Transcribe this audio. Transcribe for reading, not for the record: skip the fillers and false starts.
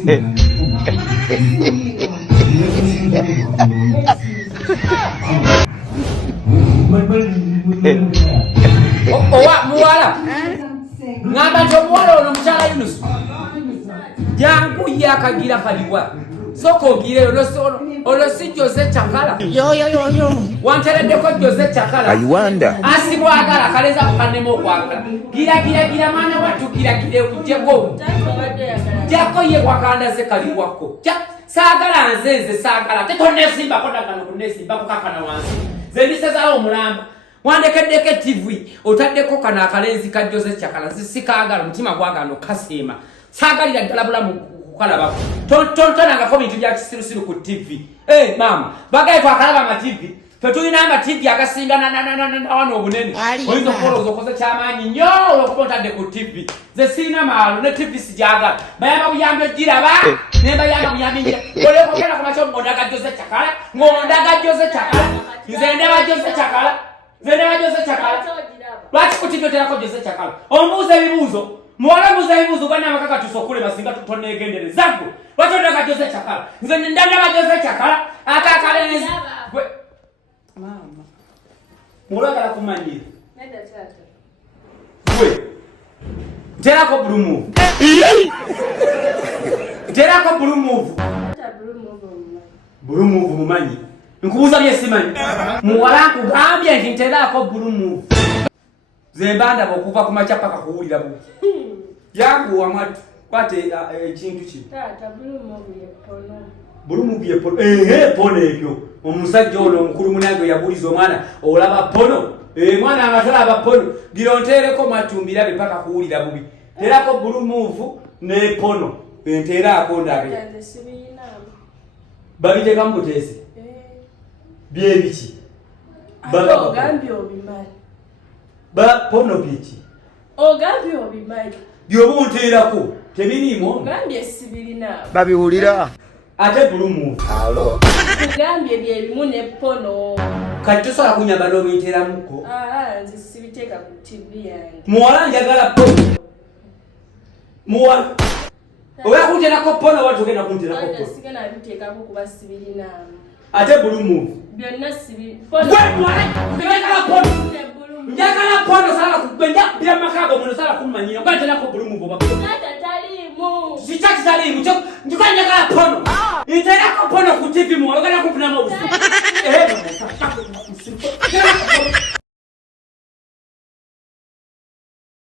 Owa muwala ngamba tomuwala ono mukyala Yunusu jangu yakagira kaliwa soko gire ono si Jose Chakala Yo. wantereddeko Jose Chakala Ayuanda. asibwagala kaleza kukanemo okwagala gira mwana watu gira jako ye wakanda ze kaliwako saagala nzenze saagala tetonesimbako ndagano kunesimbako kakana wansi zendisezala omulamba wandekeddeko TV otaddeko kana akalenzi ka Jose Chakala sikaagala mutima gwagano kasema saagalira ddala bulamu kukalabako tontonangako bintu bya kisirusiru ku TV mama bagaye twakalaba ama TV fetulina ama TV agasinga wano obunene oyinza okulowooza okoze kyamaanyi nnyo olwokuba otadde ku TV ze sirina maalo ne TV sijagala bayamba buyambi ogiraba nembayamba buyambi ngira olekogenda kumakyo ngondaga Jose Chakala nze ndaba Jose Chakala lwaki ku TV oterako Jose Chakala ombuuza ebibuuzo muwala mbuuza ebibuuzo gana amakaka tusokule masinga tutoneegendereza gwe lwaki oteraka Jose Chakala nze ndaba Jose Chakala akakalenzi mama mulagala kumanyira nenda tata gwe terako blue move terako blue move blue move mumanyi nkubuuza bye simanyi muwala nkugambye nti nterako blue move zembanda bokuva ku macha paka kuwulira bu yangu wamatu kwate ekintu kino tata blue move yepono bulumu bye pono pono ebyo omusajja ono omukulu munange yabuliza omwana olaba pono mwana amatala pono girontereko matumbira bipaka kuwulira bubi terako bulumu ne pono enterako ndabe babiteka mutese byebiki ogambye obimanyi pono biki ogambye obimanyi byobunterako tebiriimo ogambye sibirina Babiwulira. ate bulumu ogambye byebimu ne pono kati tosobola kunyamba n'obinteramuko nze sibiteeka ku TV yange muwala njagala pono muwala oba kunterako pono oba togenda kunterako pono sigenda biteekako kuba sibirinaamu ate bulumu byonna njagala pono sala kugenda kubira makago muno sala kumanyira kwa tena ko bulumu boba sichaki salimu njagala pono intera ko pono ku TV mu ogana kupina mu